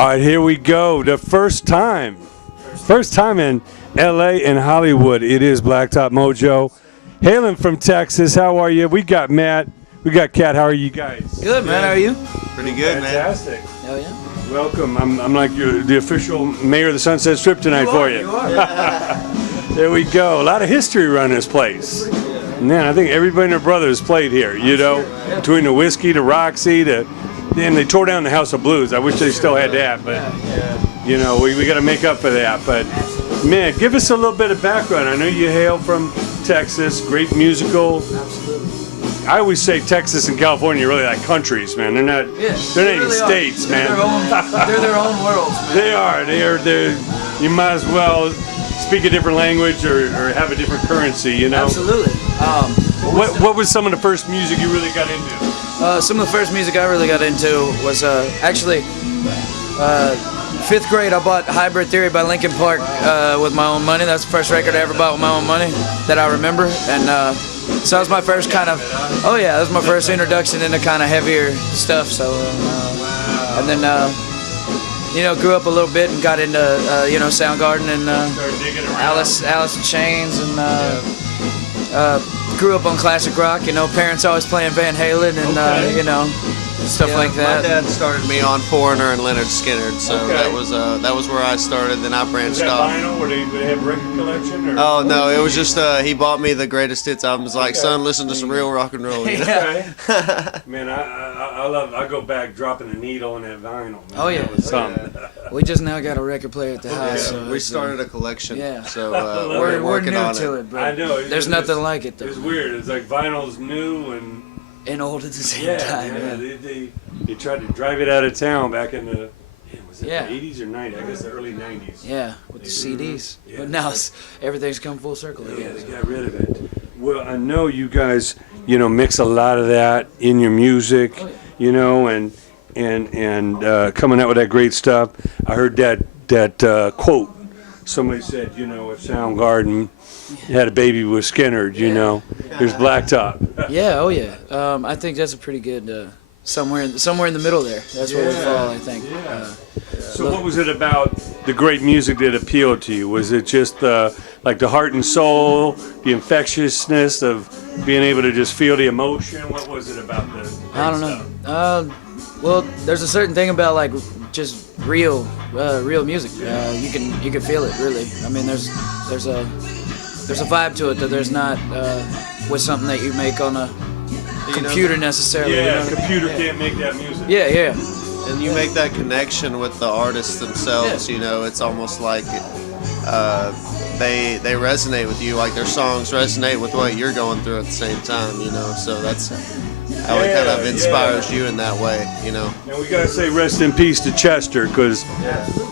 All right, here we go. The first time in L.A. and Hollywood. It is Blacktop Mojo. Hailing from Texas. How are you? We got Matt. We got Kat. How are you guys? Good, man. How are you? Pretty good, Fantastic. man. Hell yeah. Welcome. I'm like the official mayor of the Sunset Strip tonight for you. You are. There we go. A lot of history around this place. Man, I think everybody and their brothers played here, you know, between the Whiskey, to Roxy, to, and they tore down the House of Blues. I wish they still had that, but, you know, we got to make up for that. But, man, give us a little bit of background. I know you hail from Texas, great musical. Absolutely. I always say Texas and California are really like countries, man. They're not, they're not even states, man. They're their own worlds, man. They are. They're. You might as well speak a different language or have a different currency, you know? Absolutely. What was some of the first music you really got into? Some of the first music I really got into was actually 5th grade. I bought Hybrid Theory by Linkin Park with my own money. That's the first record I ever bought with my own money that I remember. And so that was my first kind of, that was my first introduction into kind of heavier stuff. So, and then, you know, grew up a little bit and got into, you know, Soundgarden and Alice in Chains and grew up on classic rock. You know, parents always playing Van Halen and, you know, stuff like that. My dad started me on Foreigner and Leonard Skinner, so that was where I started. Then I branched off. Vinyl? Or did they have record collection? Or? Oh no, it was just he bought me the greatest hits albums. Like, son, listen to some real rock and roll. You know? Man, I go back dropping the needle on that vinyl. Man. Oh yeah. That was something. We just now got a record player at the house. So we started a collection. Yeah. So we're working new on to it. it, but I know. there's nothing like it though. It's weird. It's like vinyl's new and old at the same time. Yeah. They tried to drive it out of town back in the was it the 80s or 90s? I guess the early 90s. Yeah, with the CDs. Yeah. But now everything's come full circle again. Yeah, they got rid of it. Well, I know you guys, you know, mix a lot of that in your music, you know, and coming out with that great stuff. I heard that quote. Somebody said, you know, if Soundgarden had a baby with Skinner, you know, there's Blacktop. Yeah, I think that's a pretty good somewhere in the middle there. That's where we fall, I think. So what was it about the great music that appealed to you? Was it just like the heart and soul, the infectiousness of being able to just feel the emotion? What was it about the I don't know. Well, there's a certain thing about like just real music. You can feel it really. I mean, there's a vibe to it that there's not with something that you make on a computer necessarily. Yeah, a computer can't make that music. Yeah. And you make that connection with the artists themselves. You know, it's almost like they resonate with you, like their songs resonate with what you're going through at the same time. You know, so that's how it kind of inspires you in that way. You know. And we gotta say rest in peace to Chester, because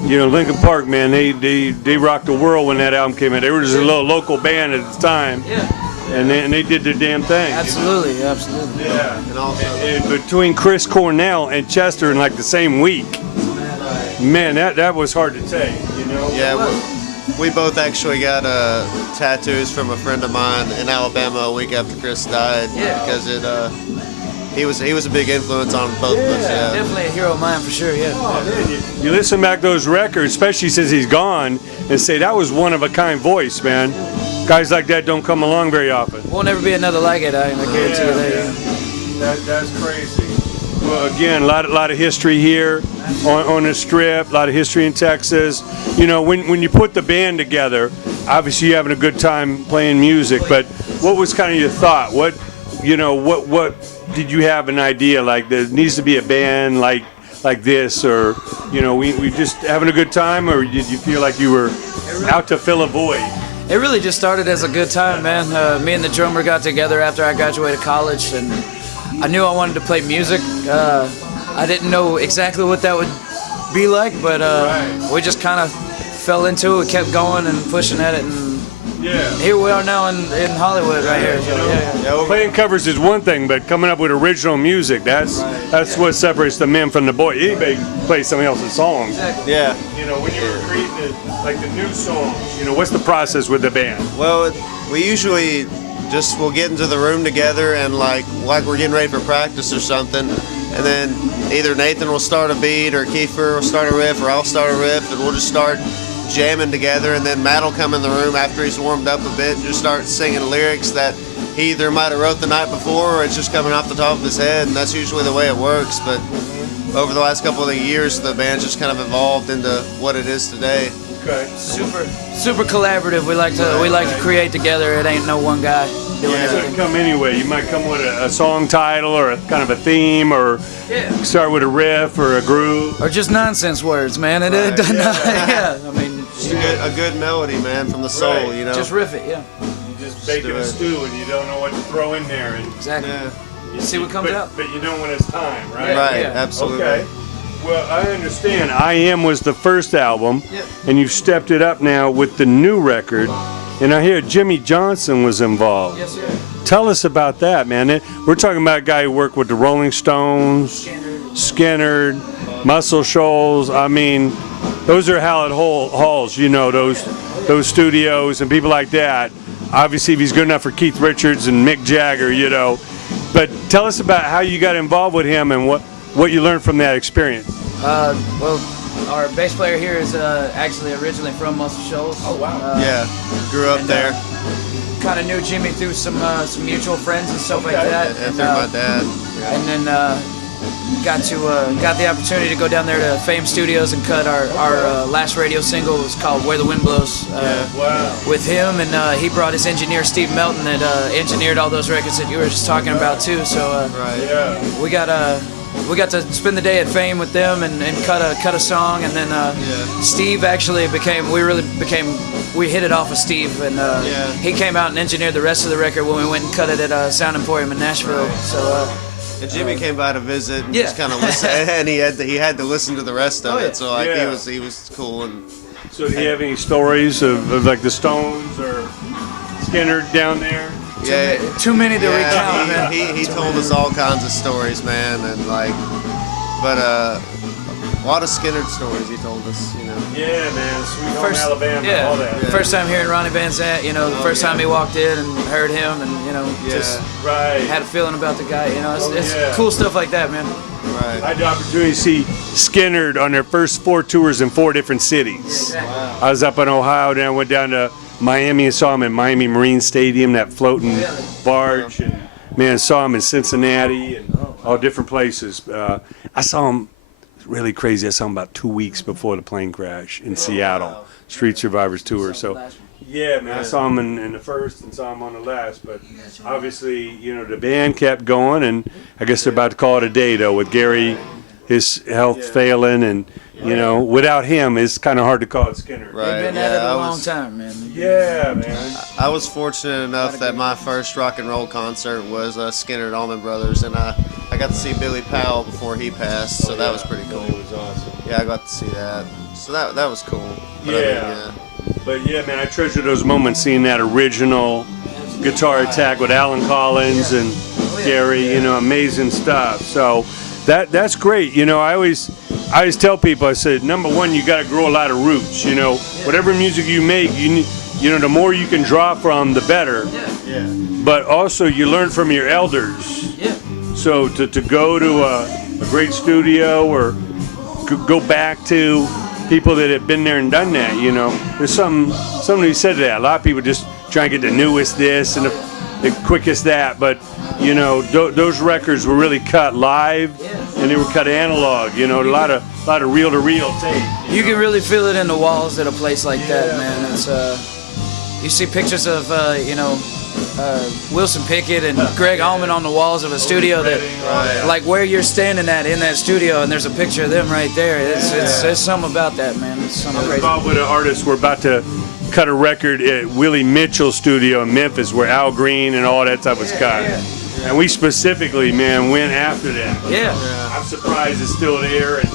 you know Linkin Park, man, they rocked the world when that album came out. They were just a little local band at the time. Yeah. And they did their damn thing. Absolutely, you know? absolutely. Yeah. And also and between Chris Cornell and Chester in like the same week, man, that was hard to take, you know? Yeah, we both actually got tattoos from a friend of mine in Alabama a week after Chris died. Yeah. Because he was a big influence on both of us. Yeah. Definitely a hero of mine for sure. Yeah. You listen back those records, especially since he's gone, and say that was one of a kind voice, man. Guys like that don't come along very often. Won't never be another like it. I guarantee you that. That's crazy. Well, again, a lot of history here on the Strip. A lot of history in Texas. You know, when you put the band together, obviously you're having a good time playing music. But what was kind of your thought? What did you have an idea like? There needs to be a band like this, or you know, we just having a good time, or did you feel like you were out to fill a void? It really just started as a good time, man. Me and the drummer got together after I graduated college, and I knew I wanted to play music. I didn't know exactly what that would be like, but we just kind of fell into it. We kept going and pushing at it, and here we are now in Hollywood right here. So, Playing covers is one thing, but coming up with original music, that's what separates the men from the boy. Anybody can play somebody else's songs. Exactly. Yeah. You know, when you're creating like the new songs, you know, what's the process with the band? Well, we usually we'll get into the room together and like we're getting ready for practice or something, and then either Nathan will start a beat, or Kiefer will start a riff, or I'll start a riff, and we'll just start jamming together. And then Matt will come in the room after he's warmed up a bit and just start singing lyrics that he either might have wrote the night before, or it's just coming off the top of his head, and that's usually the way it works. But over the last couple of years, the band's just kind of evolved into what it is today. Okay. Super collaborative. We like to create together. It ain't no one guy doing It everything. could come anyway. You might come with a song title or a kind of a theme, or start with a riff or a groove. Or just nonsense words, man. It Right, doesn't. yeah. Yeah. I mean, Just a good melody, man, from the soul, Right. you know. just riff it. Yeah. You just baking do a it. stew and you don't know what to throw in there, and Exactly. Yeah. You see what comes out. But you know when it's time, right? Yeah. Right, absolutely. Okay. Well, I understand. I Am was the first album, Yeah. and you've stepped it up now with the new record. And I hear Jimmy Johnson was involved. Yes, sir. Tell us about that, man. We're talking about a guy who worked with the Rolling Stones, Skinner, Muscle Shoals. I mean, those are hallowed halls, you know, those studios and people like that. Obviously, if he's good enough for Keith Richards and Mick Jagger, you know. But tell us about how you got involved with him and what you learned from that experience. Well, our bass player here is actually originally from Muscle Shoals. Oh wow. Yeah, grew up there. Kind of knew Jimmy through some mutual friends and stuff like that. And through my dad. And then got the opportunity to go down there to Fame Studios and cut our last radio single. It was called Where the Wind Blows. Wow. With him, and he brought his engineer Steve Melton that engineered all those records that you were just talking about too. So Right. Yeah. we got to spend the day at Fame with them and cut a song, and then Steve actually we hit it off with Steve, and he came out and engineered the rest of the record when we went and cut it at Sound Emporium in Nashville. Right. So And Jimmy came by to visit and Yeah. just kind of listen, and he had to listen to the rest of Oh, yeah. it. So like Yeah. he was cool. And So do you have any stories of like the Stones or Skinner down there? yeah, too many to recount, man. he told us all kinds of stories, man, and like, but a lot of Skinner stories he told us, you know. Yeah, man. Sweet Home Alabama, all that. Yeah. First time hearing Ronnie Van Zant, you know, the first time he walked in and heard him, and you know, just Right. had a feeling about the guy. You know, it's yeah. cool stuff like that, man. Right. I had the opportunity to see Skinner on their first 4 tours in 4 different cities. I was up in Ohio, then I went down to Miami and saw him at Miami Marine Stadium, that floating barge, and man, saw him in Cincinnati and all different places. I saw him, really crazy, I saw him about 2 weeks before the plane crash in Seattle, Street Survivors Tour. So, yeah, man, I saw him in the first and saw him on the last, but obviously, you know, the band kept going, and I guess they're about to call it a day, though, with Gary, his health failing, and, you know, without him, it's kind of hard to call it Skinner. Right. They've been yeah, at it I a long was, time, man. Yeah, man. I was fortunate enough that my first rock and roll concert was Skinner at Allman Brothers, and I got to see Billy Powell before he passed, so that was pretty cool. It was awesome. Yeah, I got to see that. So that was cool. But Yeah. But yeah, man, I treasure those moments seeing that original guitar attack with Alan Collins and Gary, you know, amazing stuff. So that's great. You know, I always tell people, I said, number one, you got to grow a lot of roots. You know, whatever music you make, you know, the more you can draw from, the better. Yeah. But also, you learn from your elders. Yeah. So to go to a great studio or go back to people that have been there and done that, you know, there's somebody said that. A lot of people just try and get the newest this and the quickest that, but you know, those records were really cut live and they were cut analog. You know, a lot of reel-to-reel tape. You can really feel it in the walls at a place like that, man. It's you see pictures of you know, Wilson Pickett and Greg Allman on the walls of a studio that, like where you're standing at in that studio, and there's a picture of them right there. It's something about that, man. It's something crazy. Involved with an artist, we're about to cut a record at Willie Mitchell's studio in Memphis, where Al Green and all that stuff was cut. And we specifically, man, went after that. Yeah. I'm surprised it's still there, and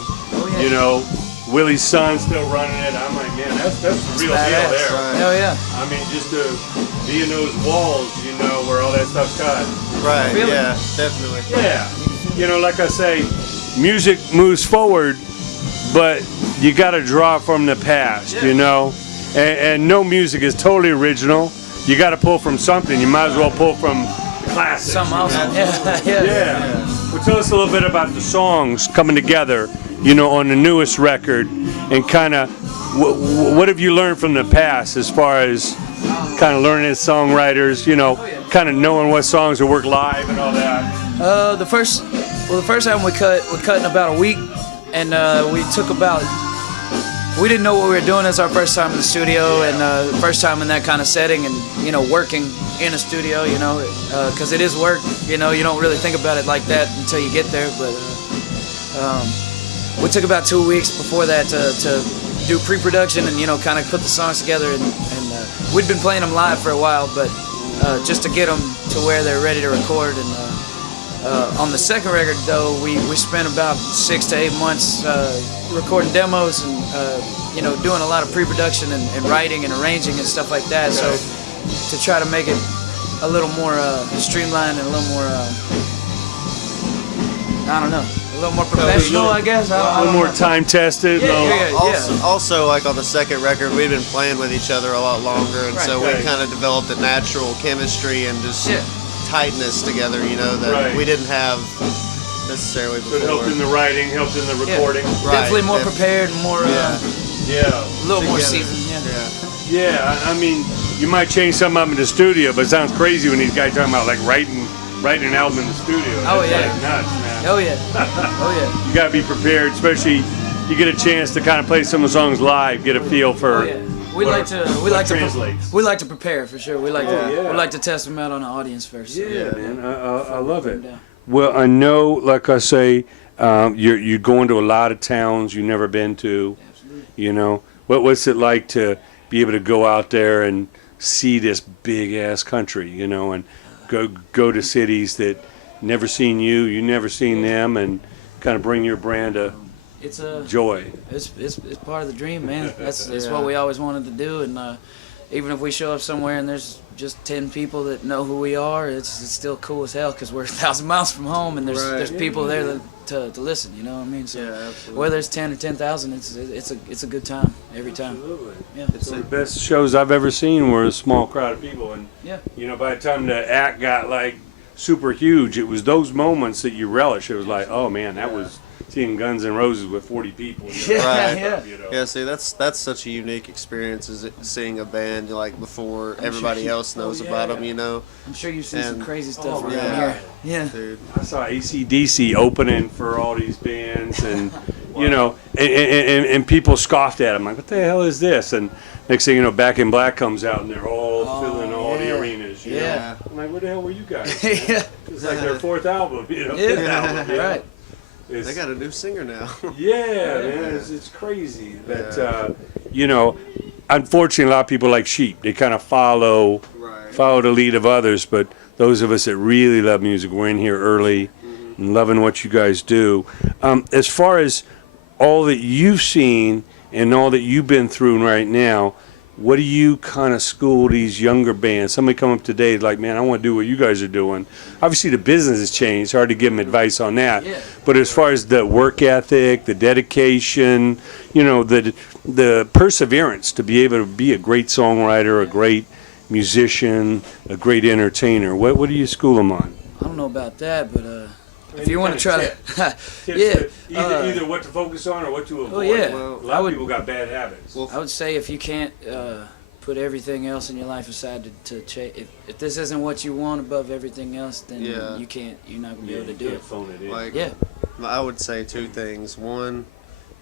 you know, Willie's son's still running it. I'm like, man, that's the real deal Badass. there. Hell yeah. I mean, just to be in those walls, you know, where all that stuff's cut. Right. Really? Yeah. Definitely. Yeah. You know, like I say, music moves forward, but you got to draw from the past, you know? And no music is totally original. You got to pull from something. You might as well pull from the classics. Something awesome. Yeah. Well, tell us a little bit about the songs coming together, you know, on the newest record, and kind of what have you learned from the past as far as kind of learning as songwriters, you know, kind of knowing what songs will work live and all that? The first album we cut in about a week, and we didn't know what we were doing. It's our first time in the studio, and first time in that kind of setting, and you know, working in a studio, you know, because it is work. You know, you don't really think about it like that until you get there. But we took about 2 weeks before that to do pre-production and, you know, kind of put the songs together, and we'd been playing them live for a while, but just to get them to where they're ready to record. And on the second record, though, we spent about 6 to 8 months recording demos and you know, doing a lot of pre-production and writing and arranging and stuff like that. So to try to make it a little more streamlined and a little more I don't know, a little more professional, I guess. A little more time tested. Also, like on the second record, we'd been playing with each other a lot longer, and so we kind of developed a natural chemistry and just tightness together, you know, that we didn't have necessarily before. So it helped in the writing, helped in the recording. Definitely more prepared, more a little more seasoned. Yeah, I mean, you might change something up in the studio, but it sounds crazy when these guys talking about like writing an album in the studio. That's like nuts, man. Oh yeah. You gotta be prepared, especially you get a chance to kind of play some of the songs live, get a feel for. We like to prepare for sure. We like to test them out on the audience first. Yeah, man, I love it. Well, I know, like I say, you're going to a lot of towns you've never been to. Absolutely. You know, what's it like to be able to go out there and see this big ass country? You know, and go to cities that never seen you never seen them, and kind of bring your brand of joy. It's part of the dream, man. It's what we always wanted to do, and even if we show up somewhere and there's just 10 people that know who we are, it's still cool as hell because we're 1,000 miles from home, and there's people there to listen. You know what I mean? So whether it's 10 or 10,000, it's a good time every time. Absolutely. Yeah. It's the best shows I've ever seen were a small crowd of people, and you know, by the time the act got like super huge, it was those moments that you relish. It was like, oh man, that was seeing Guns N' Roses with 40 people. You know? You know? See, that's such a unique experience, is seeing a band like before everybody else knows about them, you know. I'm sure you've seen some crazy stuff around here. Yeah. Dude. I saw AC/DC opening for all these bands, and you know, and people scoffed at them, like, what the hell is this? And next thing you know, Back in Black comes out, and they're all filling all the arenas. You know? I'm like, where the hell were you guys? It's like their fourth album, you know. Fifth album, you know? Right. They got a new singer now. Man, it's crazy. But you know, unfortunately, a lot of people like sheep. They kind of follow the lead of others. But those of us that really love music, we're in here early and loving what you guys do. As far as all that you've seen and all that you've been through right now, what do you kind of school these younger bands? Somebody come up today like, man, I want to do what you guys are doing. Obviously, the business has changed. It's hard to give them advice on that. But as far as the work ethic, the dedication, you know, the perseverance to be able to be a great songwriter, a great musician, a great entertainer, what do you school them on? I don't know about that, but if you want to try to, either what to focus on or what to avoid. Well, a lot of people got bad habits. I would say if you can't put everything else in your life aside to if this isn't what you want above everything else, then you're not gonna be able to do it. Like, I would say 2 things. One,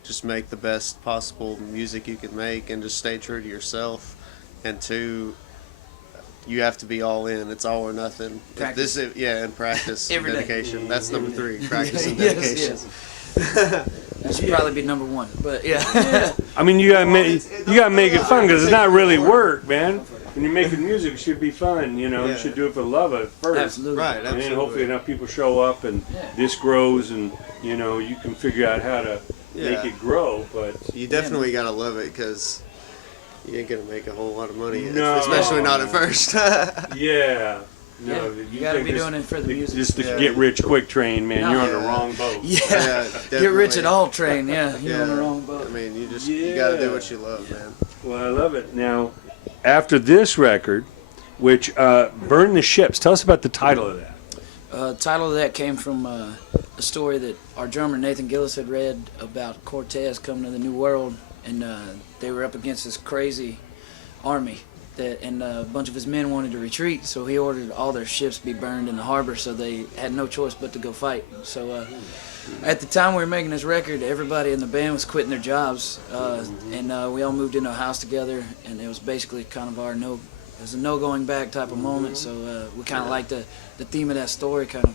just make the best possible music you can make and just stay true to yourself. And 2, you have to be all in. It's all or nothing. Practice. And practice and dedication. That's number 3. Practice and dedication. That should probably be number 1. But I mean, you gotta make it fun, because it's not really work, man. When you're making music, it should be fun. You know, you should do it for the love of it first. Absolutely. Right. Absolutely. And then hopefully enough people show up, and this grows, and you know, you can figure out how to make it grow. But you definitely gotta love it, because you ain't gonna make a whole lot of money, especially not at first. No, you gotta be doing it for the music. Just the get rich quick train, man. You're on the wrong boat. Get rich at all train. You're on the wrong boat. I mean, you gotta do what you love, man. Well, I love it. Now, after this record, which Burn the Ships, tell us about the title of that. Title of that came from a story that our drummer Nathan Gillis had read about Cortez coming to the New World, and they were up against this crazy army and a bunch of his men wanted to retreat, so he ordered all their ships be burned in the harbor, so they had no choice but to go fight. So at the time we were making this record, everybody in the band was quitting their jobs, and we all moved into a house together, and it was basically kind of it was a no going back type of moment. So we kind of liked the theme of that story, kind of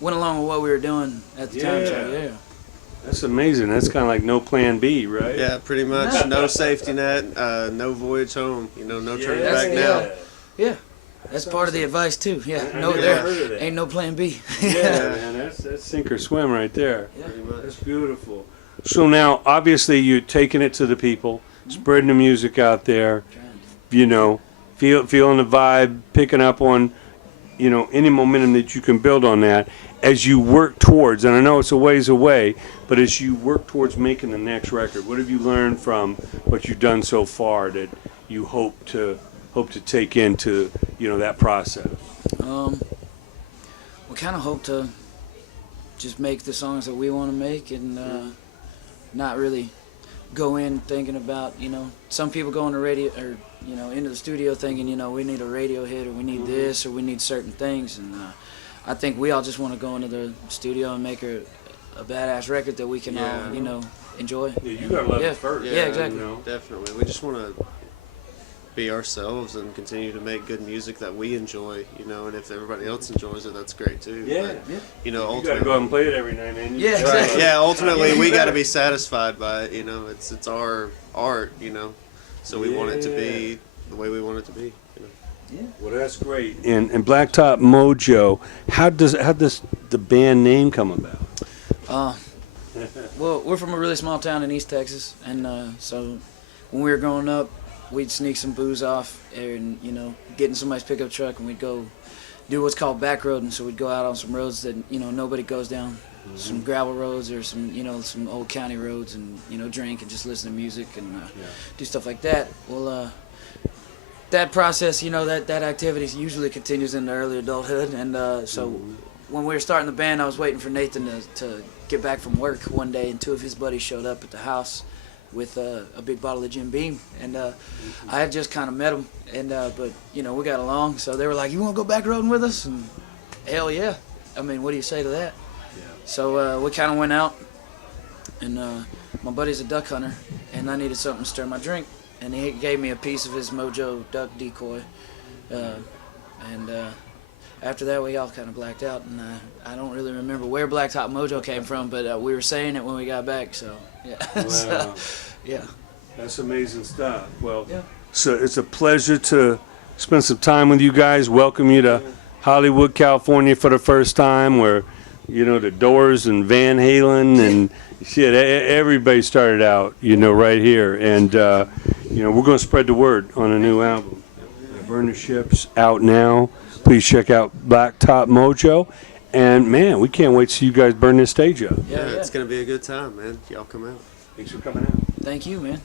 went along with what we were doing at the time. So yeah. That's amazing. That's kind of like no plan B, right? Yeah, pretty much. No safety net, no voyage home. No turning back now. Yeah, that's part of the advice too. Yeah, there ain't no plan B. Yeah, man, that's sink or swim right there. Yeah. That's beautiful. So now, obviously, you're taking it to the people, spreading the music out there. Feeling the vibe, picking up on, any momentum that you can build on that as you work towards, and I know it's a ways away, but as you work towards making the next record, what have you learned from what you've done so far that you hope to take into, that process? We kind of hope to just make the songs that we want to make and not really go in thinking about, some people go on the radio or, into the studio thinking, we need a radio hit or we need this or we need certain things. And I think we all just want to go into the studio and make a badass record that we can all, enjoy. Yeah, you got to love it first. Yeah, exactly. Definitely. We just want to be ourselves and continue to make good music that we enjoy, and if everybody else enjoys it, that's great too. Yeah. But, You got to ultimately, go out and play it every night, man. Yeah, exactly. yeah, ultimately we got to be satisfied by it. It's our art, so we want it to be the way we want it to be. Yeah. Well, that's great. And Blacktop MOJO, how does the band name come about? Well, we're from a really small town in East Texas, and so when we were growing up, we'd sneak some booze off and, get in somebody's pickup truck, and we'd go do what's called backroading. So we'd go out on some roads that, nobody goes down, some gravel roads or some, some old county roads, and, drink and just listen to music and do stuff like that. Well, that process, that activity usually continues into early adulthood, and so when we were starting the band, I was waiting for Nathan to get back from work one day, and two of his buddies showed up at the house with a big bottle of Jim Beam, and I had just kind of met them, and but we got along, so they were like, "You want to go back roading with us?" And hell yeah! I mean, what do you say to that? Yeah. So we kind of went out, and my buddy's a duck hunter, and I needed something to stir my drink, and he gave me a piece of his MOJO duck decoy, and after that we all kind of blacked out, and I don't really remember where Blacktop MOJO came from, but we were saying it when we got back, so yeah. Wow. So, yeah. That's amazing stuff. Well, Yeah. so it's a pleasure to spend some time with you guys. Welcome you to Hollywood, California for the first time, where the Doors and Van Halen and shit, everybody started out, right here, and we're going to spread the word on a new album. Burn the Ships out now. Please check out Blacktop MOJO. And, man, we can't wait to see you guys burn this stage up. Yeah, it's going to be a good time, man. Y'all come out. Thanks for coming out. Thank you, man.